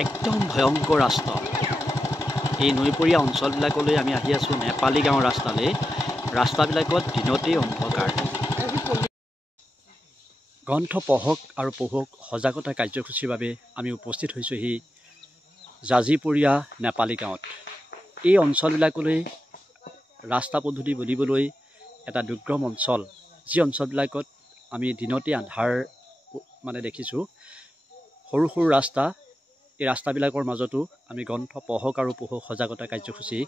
একদম ভয়ংকৰ ৰাস্তা। এই নৈপৰীয়া অঞ্চলবিলাকলৈ আমি আহি আছোঁ নেপালী গাঁৱৰ ৰাস্তালৈ। ৰাস্তাবিলাকত দিনতেই অন্ধকাৰ। গ্ৰন্থ পঢ়ক আৰু পঢ়ক সজাগতা কাৰ্যসূচীৰ বাবে আমি উপস্থিত হৈছোঁহি জাজিপৰীয়া নেপালী গাঁৱত। এই অঞ্চলবিলাকলৈ ৰাস্তা পদূলি বুলিবলৈ এটা দুৰ্গম অঞ্চল, যি অঞ্চলবিলাকত আমি দিনতেই আন্ধাৰ মানে দেখিছোঁ। সৰু সৰু ৰাস্তা, এই ৰাস্তাবিলাকৰ মাজতো আমি গ্ৰন্থ পঢ়ক আৰু পঢ়ক সজাগতা কাৰ্যসূচী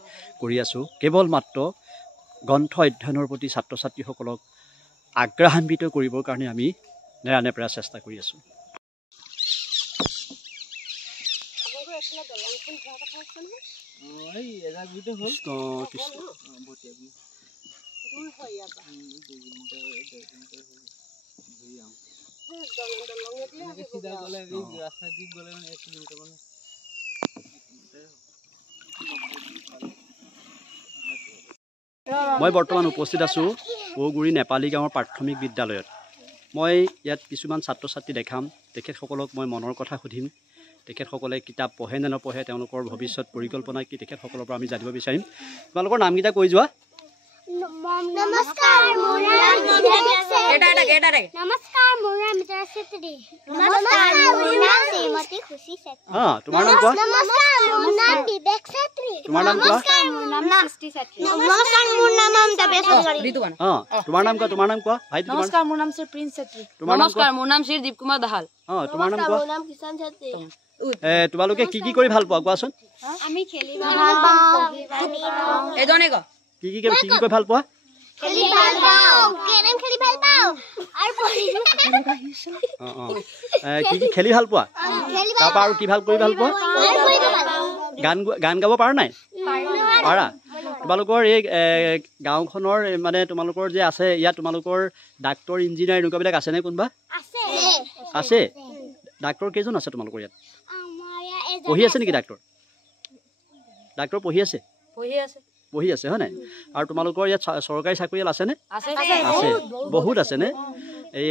কৰি আছোঁ। কেৱল মাত্ৰ গ্ৰন্থ অধ্যয়নৰ প্ৰতি ছাত্ৰ ছাত্ৰীসকলক আগ্ৰহান্বিত কৰিবৰ কাৰণে আমি নেৰানেপেৰা চেষ্টা কৰি আছোঁ। মই বৰ্তমান উপস্থিত আছোঁ ঔগুৰি নেপালী গাঁৱৰ প্ৰাথমিক বিদ্যালয়ত। মই ইয়াত কিছুমান ছাত্ৰ ছাত্ৰী দেখাম, তেখেতসকলক মই মনৰ কথা সুধিম। তেখেতসকলে কিতাপ পঢ়ে নে নপঢ়ে, তেওঁলোকৰ ভৱিষ্যত পৰিকল্পনা কি, তেখেতসকলৰ পৰা আমি জানিব বিচাৰিম। তোমালোকৰ নামকেইটা কৈ যোৱা। নমস্কাৰ, মোৰ নাম চেত্ৰী। নমস্কাৰ, মোৰ নাম শ্ৰীমতী খুশি চেত্ৰী। তোমাৰ নাম কোৱা। নমস্কাৰ, মোৰ নাম বিবেক চেত্ৰী। তোমাৰ নাম কোৱা। নমস্কাৰ, মোৰ নাম সৃষ্টি চেত্ৰী। নমস্কাৰ, মোৰ নাম মমতা বেচৰি। তোমাৰ নাম কোৱা। তোমাৰ নাম কোৱা ভাই। নমস্কাৰ, মোৰ নাম শ্ৰী প্ৰিন্স চেত্ৰী। নমস্কাৰ, মোৰ নাম শ্ৰী দীপ কুমাৰ দাহাল। তোমাৰ নাম কোৱা। মোৰ নাম কিষাণ চেত্ৰী। তোমালোকে কি কি কৰি ভাল পোৱা কোৱাচোন। আমি খেলি ভাল পাওঁ, পঢ়ি পাওঁ। এজনে ক কি কি কৰি ভাল পোৱা। খেলি ভাল পাওঁ, কেৰম খেলি ভাল পাওঁ আৰু পঢ়ি কি কি খেলি ভাল পোৱা। তাৰপৰা আৰু কি ভাল কৰি ভাল পোৱা। গান গাব পাৰা নাই। পাৰা। তোমালোকৰ এই গাঁওখনৰ মানে তোমালোকৰ যে আছে ইয়াত তোমালোকৰ ডাক্তৰ ইঞ্জিনিয়াৰ এনেকুৱাবিলাক আছেনে কোনোবা। আছে। ডাক্তৰ কেইজন আছে তোমালোকৰ ইয়াত। পঢ়ি আছে নেকি ডাক্তৰ। ডাক্তৰ পঢ়ি আছে। পঢ়ি আছে হয় নাই। আৰু তোমালোকৰ ইয়াত চৰকাৰী চাকৰিয়াল আছেনে। আছে। বহুত আছেনে। এই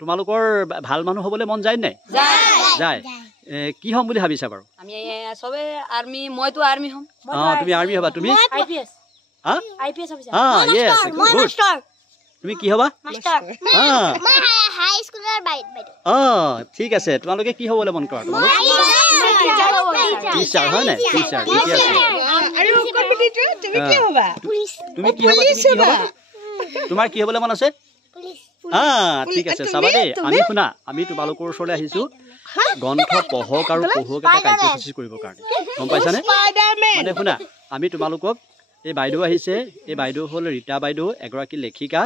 তোমালোকৰ ভাল মানুহ হ'বলৈ মন যায় নাই। যায়। কি হ'ম বুলি ভাবিছা বাৰু। আমি সবে আৰ্মি, মইতো আৰ্মি হ'ম। তুমি আৰ্মি হ'বা। তুমি আইপিএছ অফিচাৰ। তুমি কি হ'বা। হাই স্কুলৰ বাইদেউ। ঠিক আছে। তোমালোকে কি হ'বলৈ মন কৰা। টিচাৰ হয় নাই। টিচাৰ ঠিকে আছে। তুমি কি হ'বা। তোমাৰ কি হ'বলৈ মন আছে। ঠিক আছে চাবা দেই। আমি শুনা, আমি তোমালোকৰ ওচৰলৈ আহিছোঁ গ্ৰন্থ পঢ়ক আৰু পঢ়ক এটা কাৰ্যসূচী কৰিবৰ কাৰণে। গম পাইছানে। মানে শুনা, আমি তোমালোকক এই বাইদেউ আহিছে। এই বাইদেউ হ'ল ৰীতা বাইদেউ, এগৰাকী লেখিকা।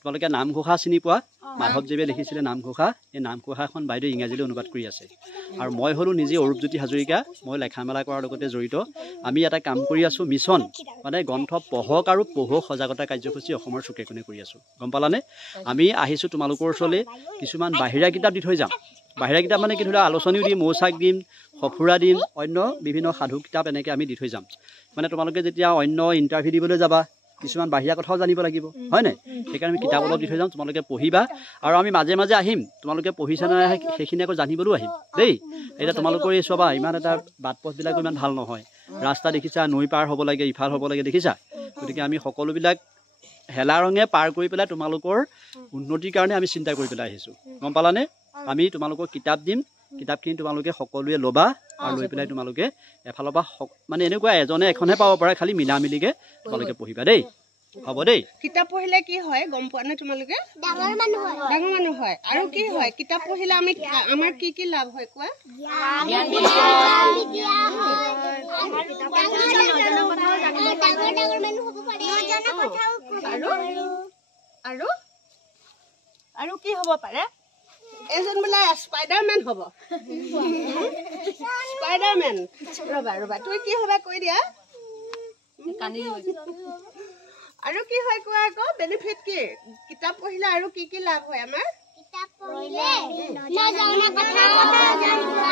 তোমালোকে নামঘোষা চিনি পোৱা। মাধৱদেৱে লিখিছিলে নামঘোষা। এই নামঘোষাখন বাইদেউ ইংৰাজীলৈ অনুবাদ কৰি আছে। আৰু মই হ'লো নিজে অৰূপজ্যোতি হাজৰিকা। মই লেখা মেলা কৰাৰ লগতে জড়িত। আমি এটা কাম কৰি আছোঁ মিছন, মানে গ্ৰন্থ পঢ়ক আৰু পঢ়ক সজাগতা কাৰ্যসূচী অসমৰ চুকে কোণে কৰি আছোঁ। গম পালানে। আমি আহিছোঁ তোমালোকৰ ওচৰলৈ। কিছুমান বাহিৰা কিতাপ দি থৈ যাম। বাহিৰা কিতাপ মানে কি, ধৰি লোৱা আলোচনীও দিম, মৌচাক দিম, সঁফুৰা দিম, অন্য বিভিন্ন সাধু কিতাপ এনেকৈ আমি দি থৈ যাম। মানে তোমালোকে যেতিয়া অন্য ইণ্টাৰভিউ দিবলৈ যাবা, কিছুমান বাহিৰা কথাও জানিব লাগিব হয় নাই। সেইকাৰণে আমি কিতাপ অলপ দি থৈ যাম, তোমালোকে পঢ়িবা। আৰু আমি মাজে মাজে আহিম, তোমালোকে পঢ়িছা নে নাই সেইখিনি আকৌ জানিবলৈও আহিম দেই। এতিয়া তোমালোকৰ এই চবা ইমান এটা বাট পথবিলাকো ইমান ভাল নহয়। ৰাস্তা দেখিছা, নৈ পাৰ হ'ব লাগে, ইফাল হ'ব লাগে দেখিছা। গতিকে আমি সকলোবিলাক হেলা ৰঙে পাৰ কৰি পেলাই তোমালোকৰ উন্নতিৰ কাৰণে আমি চিন্তা কৰি পেলাই আহিছোঁ। গম পালানে। আমি তোমালোকক কিতাপ দিম, কিতাপখিনি তোমালোকে সকলোৱে ল'বা আৰু লৈ পেলাই তোমালোকে এফালৰ পৰা মানে এনেকুৱা এজনে এখনহে পাব পাৰে, খালি মিলা মিলিকে তোমালোকে পঢ়িবা দেই। হ'ব দেই। কিতাপ পঢ়িলে কি হয় গম পোৱা নে তোমালোকে। ডাঙৰ মানুহ হয়। আৰু কি হয় কিতাপ পঢ়িলে আমি আমাৰ কি কি লাভ হয় কোৱা। আৰু কি হ'ব পাৰে। এজন বোলে স্পাইডাৰমেন হ'ব। স্পাইডাৰমেন। ৰবা তুমি কি হ'বা কৈ দিয়া। আৰু কি হয় কোৱা আকৌ বেনিফিট কি। কিতাপ পঢ়িলে আৰু কি কি লাভ হয় আমাৰ। কিতাপ পঢ়িলে নজনা কথা জানিবা।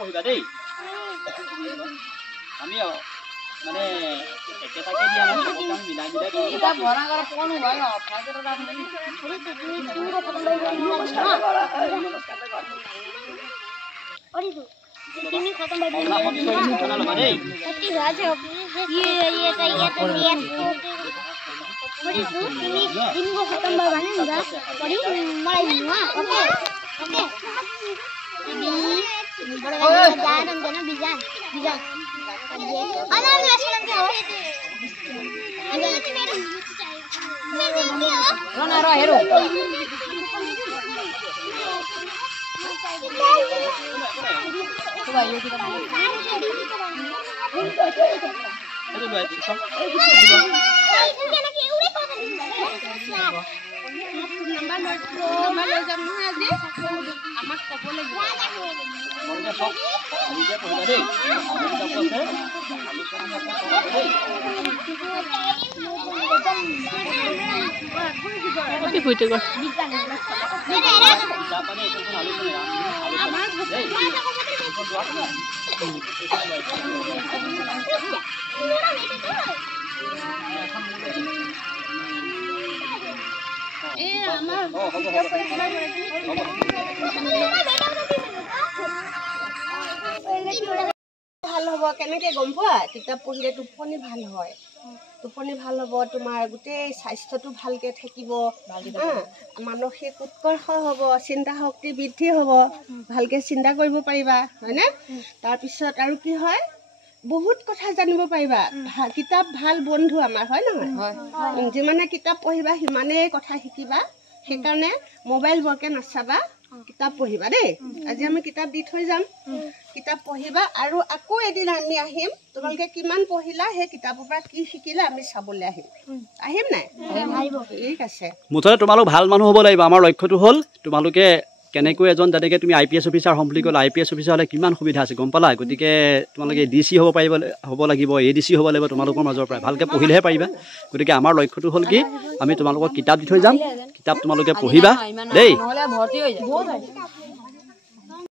পঢ়িবা দেই। আমি মানে একেটাকে দিয়া নাই, মিলাই মিলাই तीन खत्म भाई सच्ची बात है ये तो यस बड़ी तीन को खत्म भाई बने ना बड़ी मलाई हुआ ओके ओके बड़ा जान देना बिजान अरे लेसन के रोना रो हेरो भाई ये कितना ভাল হ'ব কেনেকে গম পোৱা কিতাপ পঢ়িলে টোপনি ভাল হয় টোপনি ভাল হ'ব তোমাৰ গোটেই স্বাস্থ্যটো ভালকে থাকিব মানসিক উৎকৰ্ষ হ'ব চিন্তা শক্তি বৃদ্ধি হ'ব ভালকে চিন্তা কৰিব পাৰিবা হয়নে তাৰপিছত আৰু কি হয় বহুত কথা জানিব পাৰিবা কিতাপ ভাল বন্ধু আমাৰ হয় নহয় যিমানে কিতাপ পঢ়িবা সিমানেই কথা শিকিবা সেইকাৰণে মোবাইল বৰকে নাচাবা কিতাপ পঢ়িবা দেই আজি আমি কিতাপ দি থৈ যাম কিতাপ পঢ়িবা আৰু আকৌ এদিন আমি আহিম তোমালোকে কিমান পঢ়িলা সেই কিতাপৰ পৰা কি শিকিলা আমি চাবলৈ আহিম নাই ঠিক আছে মুঠতে তোমালোক ভাল মানুহ হ'ব লাগিব আমাৰ লক্ষ্যটো হ'ল তোমালোকে কেনেকৈ এজন যেনেকৈ তুমি IPS অফিচাৰ হ'ম বুলি ক'লা IPS অফিচাৰ হ'লে কিমান সুবিধা আছে গম পালা গতিকে তোমালোকে DC হ'ব লাগিব ADC হ'ব লাগিব তোমালোকৰ মাজৰ পৰা ভালকৈ পঢ়িলেহে পাৰিবা গতিকে আমাৰ লক্ষ্যটো হ'ল কি আমি তোমালোকক কিতাপ দি থৈ যাম কিতাপ তোমালোকে পঢ়িবা দেই নহ'লে ভৰ্তি হৈ যায়